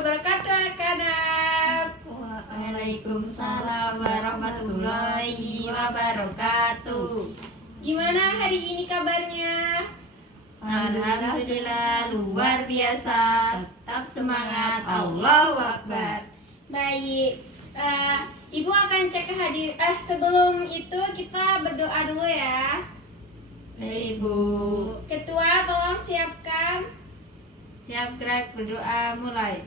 wabarakatuh, Anak. Waalaikumsalam warahmatullahi wabarakatuh. Gimana hari ini kabarnya? Alhamdulillah luar biasa. Tetap semangat. Allahu Akbar. Baik. Ibu akan cek sebelum itu kita berdoa dulu ya. Ibu. Ketua tolong siapkan. Siap gerak berdoa mulai.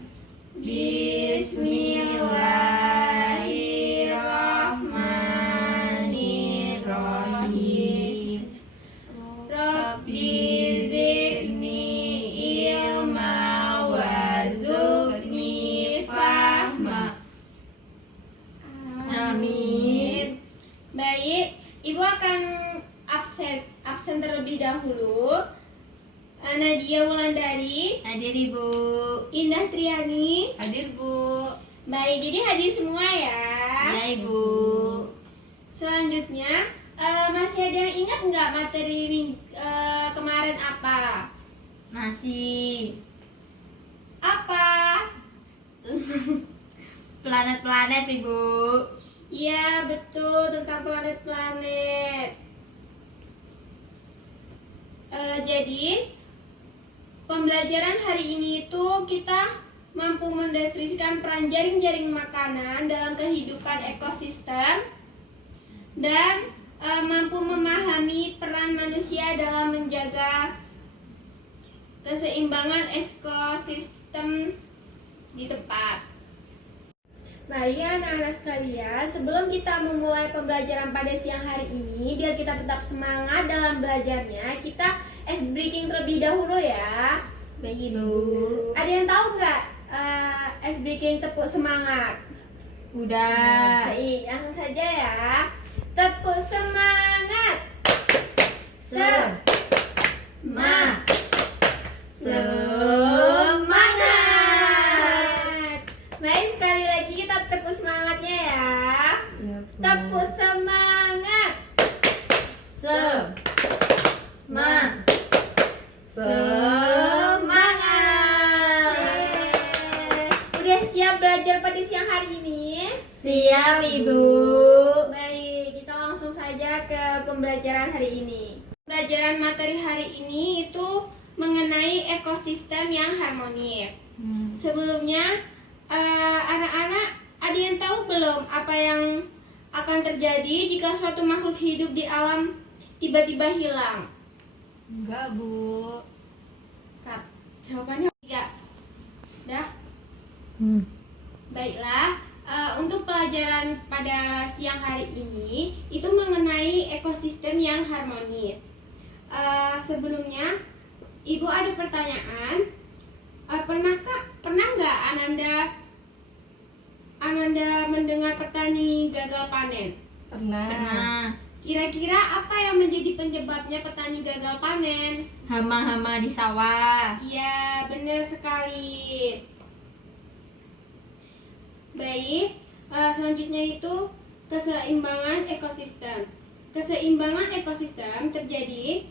Bismillahirrahmanirrahim. Rabbi zidni ilma warzuqni fahma. Amin. Baik, Ibu akan absen terlebih dahulu. Nadia Wulandari, Hadir Ibu. Indah Triani. Hadir Bu. Baik, jadi hadir semua ya. Ya Ibu. Selanjutnya, masih ada yang ingat nggak materi kemarin apa? Masih Apa? planet-planet Ibu. Iya, betul, tentang planet-planet. Jadi, pembelajaran hari ini itu kita mampu mendeskripsikan peran jaring-jaring makanan dalam kehidupan ekosistem dan mampu memahami peran manusia dalam menjaga keseimbangan ekosistem di tempat. Baik anak-anak sekalian, sebelum kita memulai pembelajaran pada siang hari ini, biar kita tetap semangat dalam belajarnya, kita ice breaking terlebih dahulu ya. Baik Ibu. Ada yang tahu nggak ice breaking tepuk semangat? Udah. Baik, langsung saja ya. Tepuk semangat. Semangat. Baik, sekali lagi kita tepuk semangatnya ya. Tepuk semangat. Semangat. Udah siap belajar pada siang hari ini? Siap Ibu. Baik, kita langsung saja ke pembelajaran hari ini. Pembelajaran materi hari ini itu mengenai ekosistem yang harmonis. Sebelumnya, anak-anak ada yang tahu belum apa yang akan terjadi jika suatu makhluk hidup di alam tiba-tiba hilang? Enggak Bu. Jawabannya 3. Dah? Baiklah, untuk pelajaran pada siang hari ini itu mengenai ekosistem yang harmonis. Sebelumnya, Ibu ada pertanyaan. Pernah nggak Ananda mendengar petani gagal panen? Pernah. Kira-kira apa yang menjadi penyebabnya petani gagal panen? Hama-hama di sawah. Iya, benar sekali. Baik, selanjutnya itu keseimbangan ekosistem. Keseimbangan ekosistem terjadi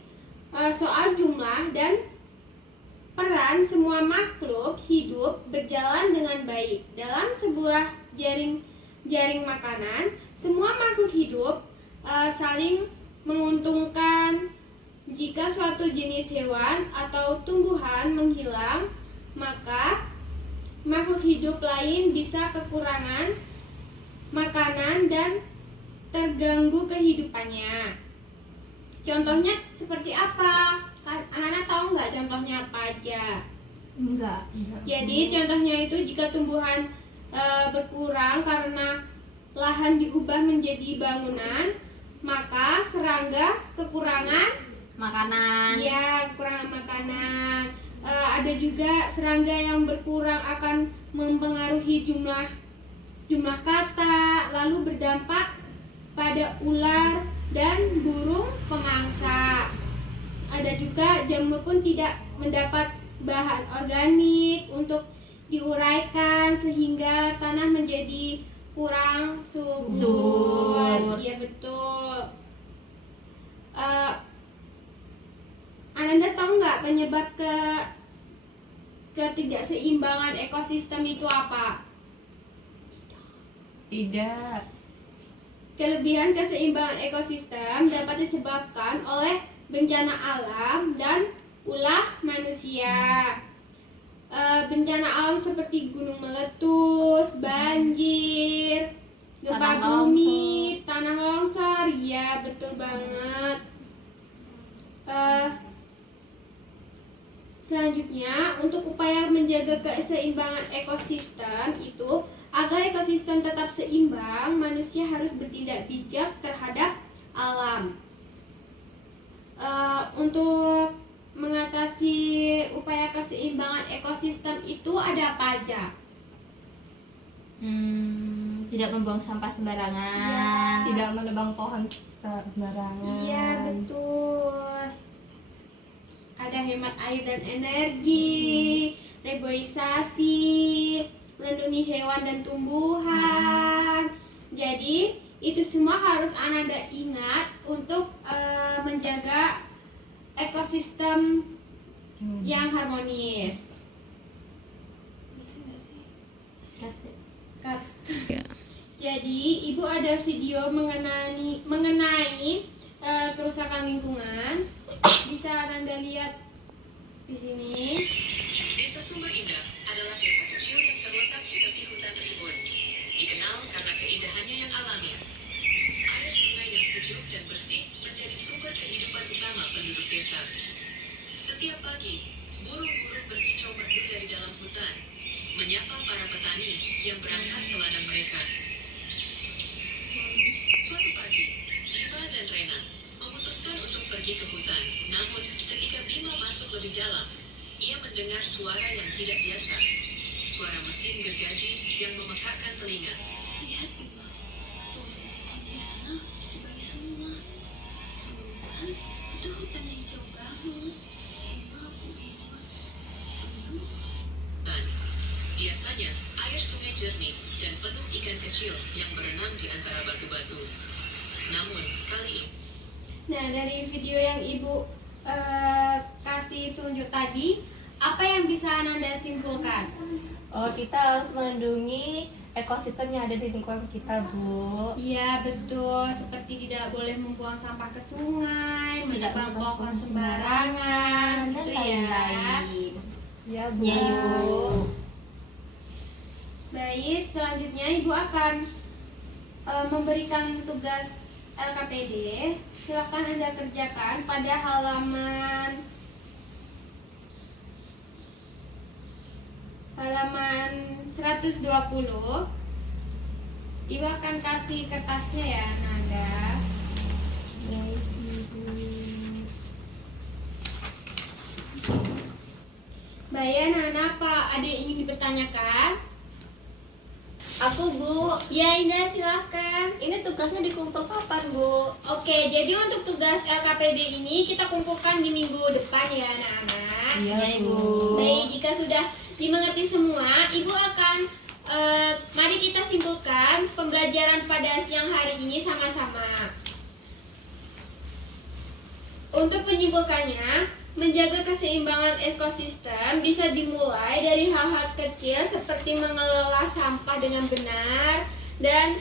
soal jumlah dan peran semua makhluk hidup berjalan dengan baik. Dalam sebuah jaring makanan, semua makhluk hidup saling menguntungkan. Jika suatu jenis hewan atau tumbuhan menghilang, maka makhluk hidup lain bisa kekurangan makanan dan terganggu kehidupannya. Contohnya seperti apa? Anak-anak tahu nggak contohnya apa aja? Enggak. Jadi contohnya itu jika tumbuhan berkurang karena lahan diubah menjadi bangunan, maka serangga kekurangan Makanan. ya, kekurangan makanan. Ada juga serangga yang berkurang akan mempengaruhi jumlah kata, lalu berdampak pada ular dan burung pemangsa. Ada juga jamur pun tidak mendapat bahan organik untuk diuraikan sehingga tanah menjadi kurang subur. Iya betul. Ananda tahu nggak penyebab ketidakseimbangan ekosistem itu apa? Tidak. Kelebihan keseimbangan ekosistem dapat disebabkan oleh bencana alam dan ulah manusia. Bencana alam seperti gunung meletus, banjir, gempa Tanah bumi, tanah longsor, ya betul banget. Selanjutnya, untuk upaya menjaga keseimbangan ekosistem itu, agar ekosistem tetap seimbang, manusia harus bertindak bijak terhadap alam. Untuk mengatasi upaya keseimbangan ekosistem itu ada apa aja? Tidak membuang sampah sembarangan. Ya. Tidak menebang pohon sembarangan. Iya, betul. Ada hemat air dan energi, reboisasi, melindungi hewan dan tumbuhan. Jadi, itu semua harus Ananda ingat untuk menjaga ekosistem yang harmonis. Bisa nggak sih? Cut. Jadi, Ibu ada video mengenai kerusakan lingkungan. Bisa Ananda lihat di sini. Desa Sumber Indah adalah desa kecil yang terletak di tepi hutan rimbun. Dikenal karena keindahannya yang alami. Air sungai yang sejuk dan bersih menjadi sumber kehidupan utama penduduk desa. Setiap pagi, burung-burung berkicau merdu dari dalam hutan, menyapa para petani yang berangkat ke ladang mereka. Suatu pagi, Bima dan Rena memutuskan untuk pergi ke hutan. Namun, ketika Bima masuk lebih dalam, ia mendengar suara yang tidak biasa. Suara mesin gergaji yang memekakkan telinga. Lihat, Bima. Di sana, dibagi semua. Bukan, itu hutan yang hijau banget. Bima. Dan biasanya, air sungai jernih dan penuh ikan kecil yang berenang di antara batu-batu. Namun, kali ini Nah, dari video yang Ibu kasih tunjuk tadi, apa yang bisa Ananda simpulkan? Oh, kita harus melindungi ekosistem yang ada di lingkungan kita, Bu. Iya, betul. Seperti tidak boleh membuang sampah ke sungai, menebang pohon sembarangan, gitu ya. Ya, Bu. Ya, Ibu. Baik, selanjutnya Ibu akan memberikan tugas LKPD. Silakan Anda kerjakan pada halaman 120. Ibu akan kasih kertasnya ya, Nanda. Baik, Nana, apa ada yang ingin dipertanyakan? Aku, Bu. Ya, Indah, silahkan. Ini tugasnya dikumpul kapan, Bu? Oke, jadi untuk tugas LKPD ini kita kumpulkan di minggu depan ya, anak-anak. Iya, Bu. Baik, jika sudah dimengerti semua, Ibu akan mari kita simpulkan pembelajaran pada siang hari ini sama-sama. Untuk menyimpulkannya, menjaga keseimbangan ekosistem bisa dimulai dari hal-hal kecil seperti mengelola sampah dengan benar dan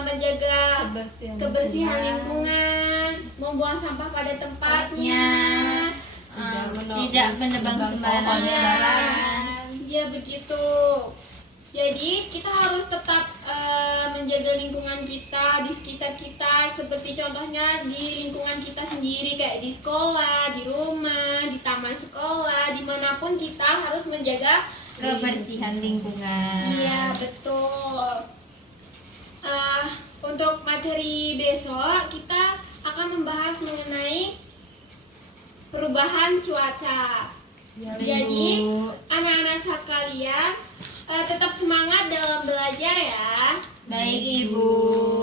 menjaga kebersihan lingkungan, membuang sampah pada tempatnya, Tidak menebang sembarangan. ya begitu. Jadi kita harus tetap menjaga lingkungan kita di sekitar kita, seperti contohnya di lingkungan kita sendiri, kayak di sekolah, di rumah, di taman sekolah, dimanapun kita harus menjaga Kebersihan lingkungan. Iya, betul. Untuk materi besok kita akan membahas mengenai perubahan cuaca. Ya, Jadi, Bu. anak-anak sekalian tetap semangat dalam belajar ya. Baik, Ibu.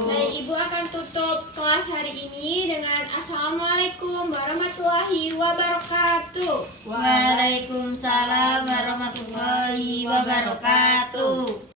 Baik, Ibu akan tutup kelas hari ini dengan Assalamualaikum warahmatullahi wabarakatuh. Waalaikumsalam warahmatullahi wabarakatuh.